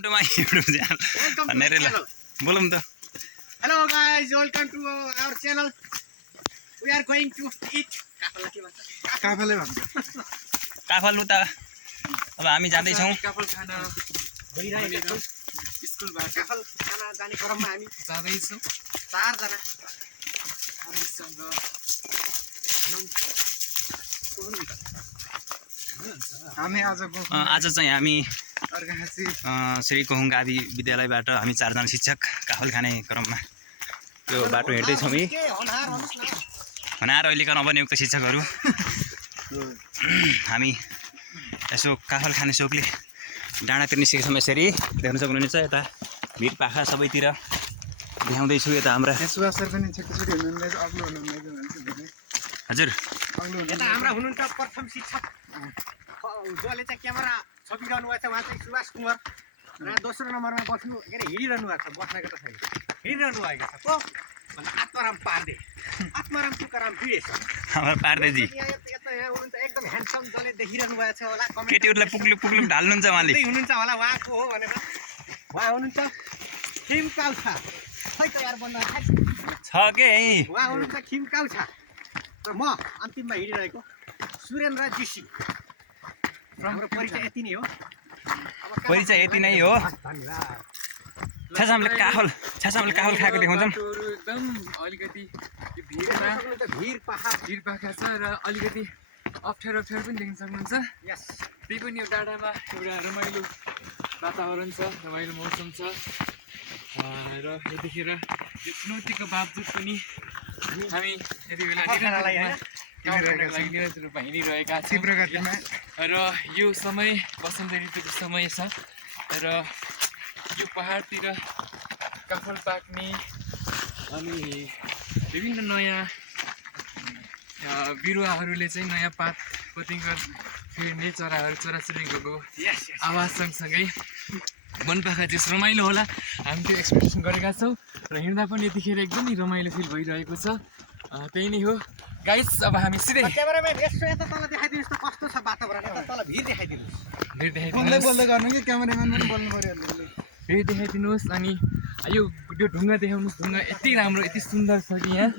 Welcome to my YouTube channel. Welcome to Hello guys, welcome to our channel. We are going to eat काफल काफल त अब हामी जाँदै छौं काफल खाना भइरहेको छ स्कुलबाट काफल खाना जाने क्रममा हामी जाँदै छौं चार जना हामीसँग हामी आज चाहिँ हामी श्री कोहुङ आदि विद्यालयबाट हामी चारजना शिक्षक काफल खाने क्रममा यो बाटो हिँड्दै छौं है हनार अहिलेका नवनियुक्त शिक्षकहरू हामी यसो काफल खाने सोकले डाँडातिर निस्केको छौं यसरी देख्न सक्नुहुन्छ यता भिड पाखा सबैतिर देखाउँदै छु यता हाम्रा सुवासर पनि छेकछिटो हुनुहुन्छ अग्लो हुनुहुन्छ हजुर यता हाम्रा हुनुहुन्छ प्रथम शिक्षक जसले चाहिँ क्यामेरा छपिरहनु भएको छ उहाँ चाहिँ सुभाष कुमार र दोस्रो नम्बरमा बस्नु के अरे हिँडिरहनु भएको छ बस्नको त छैन हिँडिरहनु भएको छ को भन्दा आत्माराम पार्दे आत्माराम तुकाराम भिडेछ हाम्रो पार्देजी यता यहाँ हुनुहुन्छ एकदम ह्यान्डसम जसले देखिरहनु भएको छ होला केटीहरूलाई पुग्लुक पुग्लुक ढाल्नुहुन्छ उहाँले हुनुहुन्छ होला उहाँको हो भनेर उहाँ हुनुहुन्छ खिम काउछा खै त यार बन्द छ के उहाँ हुनुहुन्छ खिम काउछा र म अन्तिममा हिँडिरहेको सुरेन्द्र जीसी हाम्रो परिचय यति नै हो परिचय यति नै हो छासामले काफल खाएको देखाउँछौँ एकदम अलिकति भिर पाखा छ र अलिकति अप्ठ्यारो पनि देख्न सक्नुहुन्छ यस त्यही पनि यो डाँडामा एउटा रमाइलो वातावरण छ रमाइलो मौसम छ र यतिखेर यो चुनौतीको बावजुद पनि हामी यति बेला निरन्तर रूपमा हिँडिरहेका छौँ र यो समय वसन्त ऋतुको समय छ र यो पहाडतिर काफल पाक्ने अनि विभिन्न नयाँ बिरुवाहरूले चाहिँ नयाँ पात पतिङ्ग फेर्ने चराचुरुङ्गीको आवाज सँगसँगै वनपाखा चाहिँ रमाइलो होला हामी त्यो एक्सपेक्टेसन गरेका छौँ र हिँड्दा पनि यतिखेर एकदमै रमाइलो फिल भइरहेको छ त्यही नै हो गाइस अब हामी सिधै क्यामेराम्यान यसो यता तल देखाइदिनुहोस् त कस्तो छ वातावरण यता तल भिर देखाइदिनुहोस् बोल्दै गर्नु कि क्यामेराम्यान पनि बोल्नु पर्यो फेरि देखाइदिनुहोस् अनि यो ढुङ्गा देखाउनुहोस् ढुङ्गा यति राम्रो यति सुन्दर छ कि यहाँ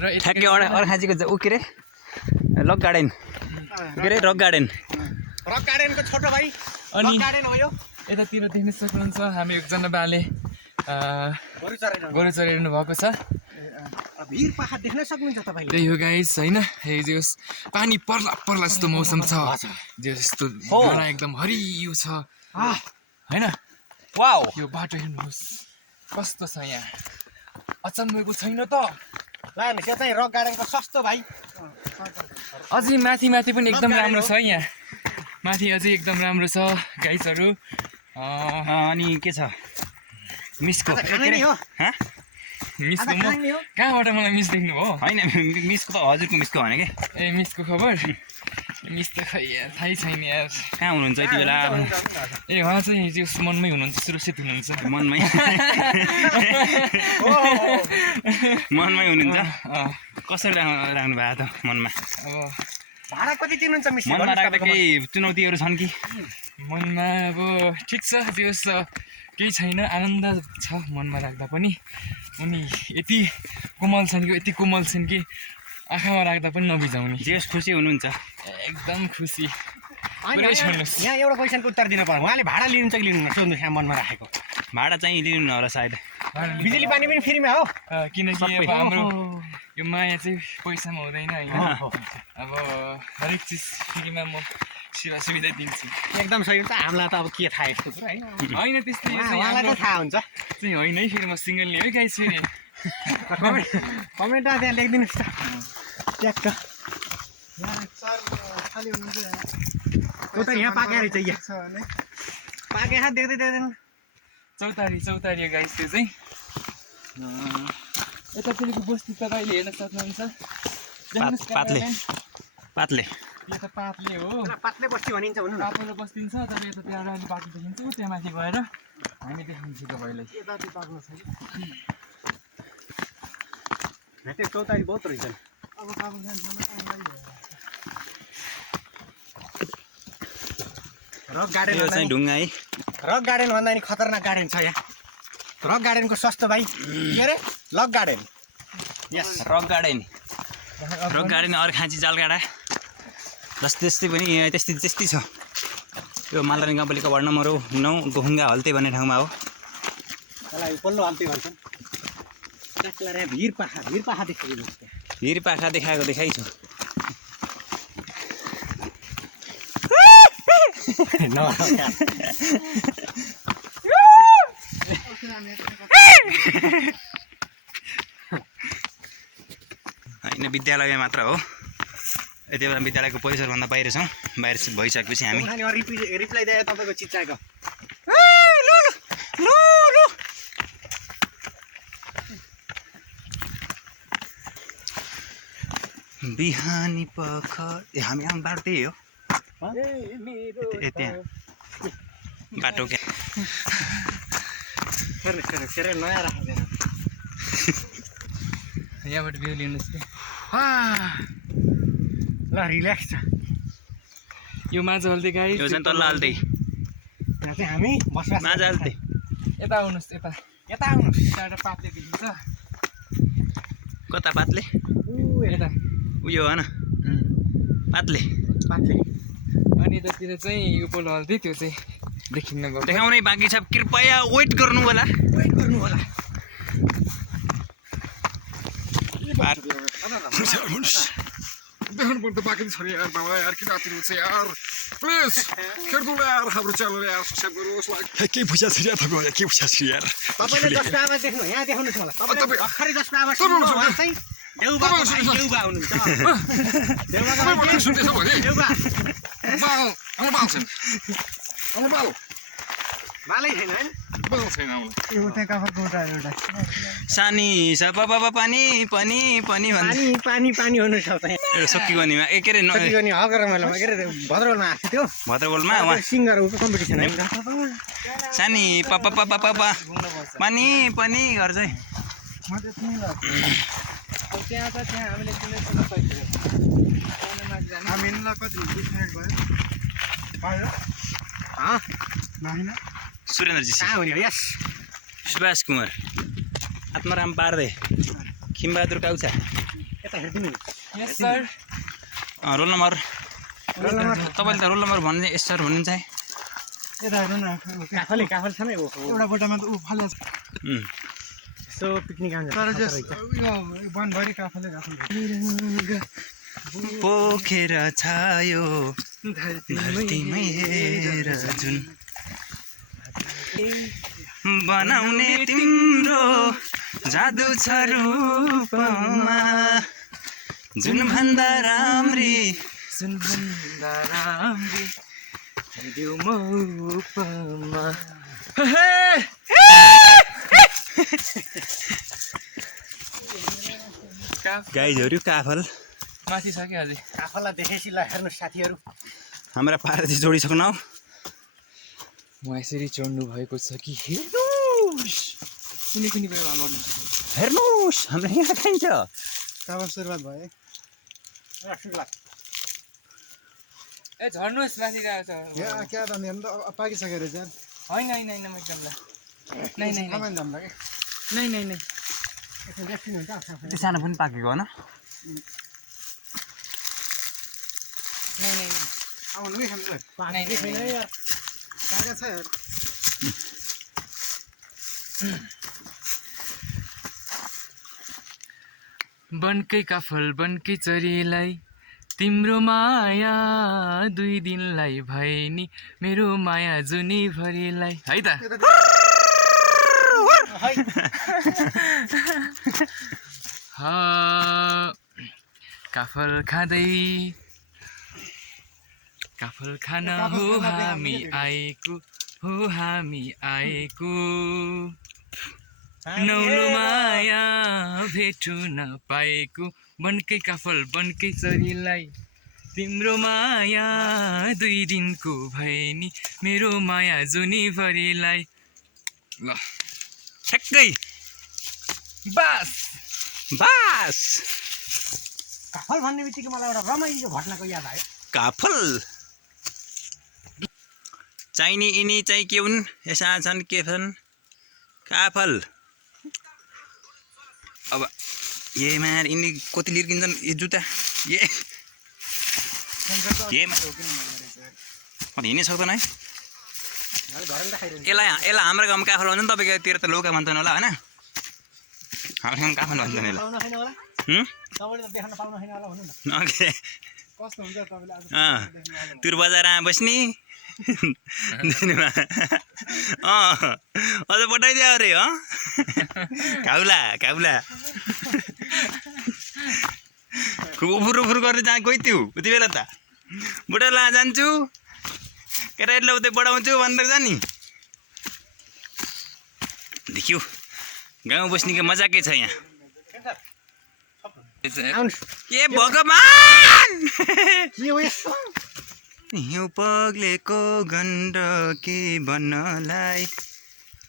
र ठ्याक्कै अर्खाँचीको ऊ के अरे रक गार्डन के अरे रक गार्डनको छोटो भाइ अनि गार्डन हो यो यतातिर देख्न सक्नुहुन्छ हामी एकजना बाले गोरु चराइरहनु भएको छ भिर पाखा देख्न सक्नुहुन्छ तपाईले त्यही हो गाइस हैन हेजोस पानी पर्ला जस्तो मौसम छ जस्तो डाँडा एकदम हरियो छ हैन वाउ यो बाटो हेर्नुहोस् कस्तो छ यहाँ अचम्मको छैन त ल हेर्नुहोस् यो चाहिँ रक गार्डनको सस्तो भाइ अझै माथि पनि एकदम राम्रो छ यहाँ माथि अझै एकदम राम्रो छ गाइसहरू अनि के छ मिसको मिसको कहाँबाट मलाई मिस देख्नु हो होइन मिसको त हजुरको मिसको भने के ए मिसको खबर मिस त खै यार थाहै छैन यार कहाँ हुनुहुन्छ यति बेला ए उहाँ चाहिँ हिजो मनमै हुनुहुन्छ सुरक्षित हुनुहुन्छ मनमै हुनुहुन्छ कसरी राख्नु भएको त मनमा अब भाडा कति तिर्नुहुन्छ मिस मनमा राख्दा केही चुनौतीहरू छन् कि मनमा अब ठिक छ त्यो केही छैन आनन्द छ मनमा राख्दा पनि उनी यति कोमल छन् कि आँखामा राख्दा पनि नबिजाउने जेस खुसी हुनुहुन्छ एकदम खुसी यहाँ एउटा क्वेसनको उत्तर दिनु पर्यो उहाँले भाडा लिनुहुन्छ कि लिनुहुन्न सोध्नुहोस् यहाँ मनमा राखेको भाडा चाहिँ लिनु होला सायद बिजुली पानी पनि फ्रीमा हो किनकि अब हाम्रो यो माया चाहिँ पैसामा हुँदैन होइन अब हरेक चिज फ्रीमा म सेवा सुविधा दिन्छु एकदम सही हुन्छ हामीलाई त अब के थाहा यस्तो कुरा होइन त्यस्तै उहाँलाई त थाहा हुन्छ चाहिँ होइन है फेरि म सिङ्गल नि है गाइस फेरि कमेन्टमा त्यहाँ लेखिदिनुहोस् त ट्याक्क यहाँ पाकेर चाहिँ पाके देख्दैन चौतारी गाइस त्यो चाहिँ यतातिरको बस्ती तपाईँले हेर्न सक्नुहुन्छ पातले यो त पातले हो पातले बस्ती भनिन्छ भन्नु न पातले बस्दिन्छ तर यता त्यहाँ अलिअलि बाटो देखिन्छ त्यहाँ माथि गएर हामी देखाउँछौँ तपाईँलाई यताति पाक्नु छ त्यो चौतारी बहुत रहेछ अब रक गार्डन यो चाहिँ ढुङ्गा है रक गार्डन भन्दा नि खतरनाक गार्डन छ यहाँ रक गार्डनको सस्तो भाइ के अरे लक गार्डन यस रक गार्डन अर्खाँची जालगाडा जस्तै पनि त्यस्तै छ यो मालरानी गाउँपालिका वार्ड नम्बर 9 गोहुङ्गा हल्ते भन्ने ठाउँमा हो त्यसलाई पल्लो हल्ते भन्छन् ट्याक्ला भिर पाखा देखेको हिर पाखा देखाएको देखाइ छ होइन विद्यालय मात्र हो यति बेला विद्यालयको परिसरभन्दा बाहिर छौँ बाहिर भइसकेपछि हामी रिप्लाई दिए तपाईँको चिच्चाएको बिहानी पख हामी आउनु बाटो त्यही हो त्यहाँ बाटो क्या नयाँ राख्दैन यहाँबाट भ्यू लिनुहोस् कि ल रिल्याक्स छ यो माझ हल्दी गाई यो चाहिँ तल्लो हाल्दै यहाँ चाहिँ हामी बसोबास माझा हाल्दै यता आउनुहोस् यता आउनुहोस् एउटा पातले देखिन्छ कता पातले यता उयो होइन पातले अनि यतातिर चाहिँ यो पोलो हल्दी त्यो चाहिँ देखिन्न गयो देखाउनै बाँकी छ कृपया वेट गर्नु होला देखुनु पर्दा बाँकी छ यार बाबा यार किन आतिर छ यार प्लिज खेर्नु यार हाम्रो च्यानल यार सब्स्क्राइब गर्नुहोस् लाइक के भुजा छ यार तपाईँ के भुजा छ यार तपाईँले जस्तो आवाज देख्नु यहाँ देखाउनुहोस् मलाई तपाईँले भर्खरै जस्तो आवाज सुन्नुभयो उहाँ चाहिँ देउबा हुनुहुन्छ मालै छैन होइन सानी सपा पानी पनि पनि पानी हुनु छ त एउटा सकिगनीमा के अरे सकिगनी हगरमालामा के अरे भद्रगोलमा आएको थियो भद्रगोलमा उहाँ सिङ्गरको कम्पिटिसन है सानी पापा पानी पनि गर्छ है त्यहाँ हामीले हामीलाई कति 20 मिनेट भयो सुरेन्द्रजी कहाँ हुने हो यस सुभाष कुमार आत्माराम पार्दे खिमबहादुर काउछा यता हेरिदिनु यस सर रोल नम्बर तपाईँले त रोल नम्बर भन्ने यस सर भन्नुहुन्छ है यता हेर्नु न काफल छ नि एउटा बोटामा त ऊ फल्छ सो पिकनिक आउँछ तर जस यो वनभरि काफलले पोखेर छायो धरतीमै हेर जुन बनाउने तिम्रो जादु छ रूपमा जुन भन्दा राम्री देऊ म उपमा गाइजहरू काफल माथि छ कि अझै काफललाई देखेपछि ल हेर्नुहोस् साथीहरू हाम्रा पार्टी जोडिसक्नु म यसरी चढ्नु भएको छ कि हेर्नुहोस् कुनै बेला लड्नु हेर्नुहोस् हाम्रो यहाँ खाइन्छ काफल सुरुवात भयो ए झर्नुहोस् माथि गएको छ क्या त पाकिसक्यो रहेछ होइन म एकदम नै त्यो सानो पनि पाकेको होइन आउनु कि खानु पाकेको छैन यार पाकेको छ यार बनकै काफल बनकै चरीलाई तिम्रो माया 2 दिनलाई भए नि मेरो माया जुनीभरिलाई है त काफल खान हो हामी आएको नौलो माया भेटु नपाएको बनकै काफल बनकै चरीलाई तिम्रो माया 2 दिनको भए नि मेरो माया जुनीभरिलाई ल ठ्याक्कै बास काफल भन्ने बित्तिकै मलाई एउटा रमाइलो घटनाको याद आयो काफल चाहिने यिनी चाहिँ के हुन् यसा छन् के छन् काफल अब ये मार यिनी कति लिर्किन्छन् यो जुत्ता ए हिँड्नै सक्दैन है यसलाई हाम्रो गाउँमा काफल भन्छ नि तपाईँकोतिर त लौका भन्छन् होला होइन हाम्रो गाउँमा काफल भन्छन् यसलाई ओके तुर बजार आमा बस्ने अझ पठाइदियो अरे हो काउला उफुर गरेर जहाँ गइ थियो उति बेला त बुढाला जान्छु केटाकेटीलाई उतै बढाउँछु भनेर जाने देखियो गाउँ बस्नेको मजा के छ यहाँ के भगवान हिउँ पग्लेको गण्डकी बन्नलाई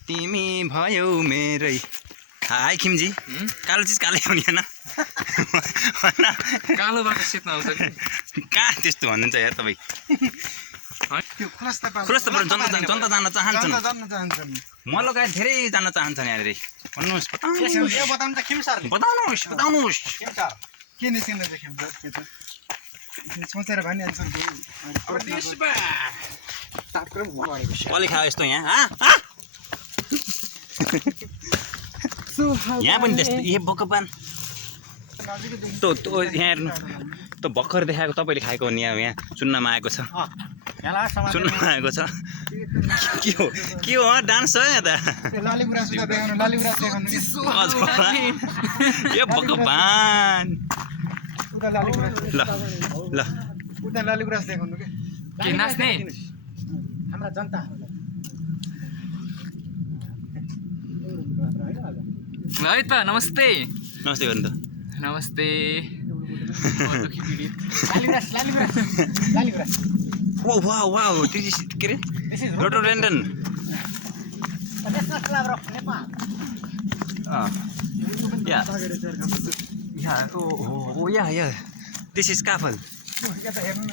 तिमी भयौ मेरै हाई खिमजी कालो चिज कालै आउने होइन कालोबाट सेत्न आउँछ कि कहाँ त्यस्तो भन्नुहुन्छ यार तपाईँ खुलस्त जनता जान चाहन्छन् म लगायत धेरै जान चाहन्छन् यहाँनिर भन्नुहोस् बताउनुहोस् के निस्किँदै छ खेमसर के छ सोचेर भनिहाल्छ कसले खायो यस्तो यहाँ यहाँ पनि त्यस्तो ए भगवान त यहाँ हेर्नु त भर्खर देखाएको तपाईँले खाएको हो नि यहाँ सुन्नमा आएको छ सुन्नमा आएको छ के हो डान्स छ यहाँ त ए भगवान ल उता लालीगुराँस देखाउनु के नाच्ने हाम्रा जनताहरूलाई है त नमस्ते नमस्ते भन्नु त नमस्ते दुखी पीडित लालीगुराँस ओ वाउ दिस के अरे रोडोडेन्ड्रन या दिस इज काफल हेर्नु न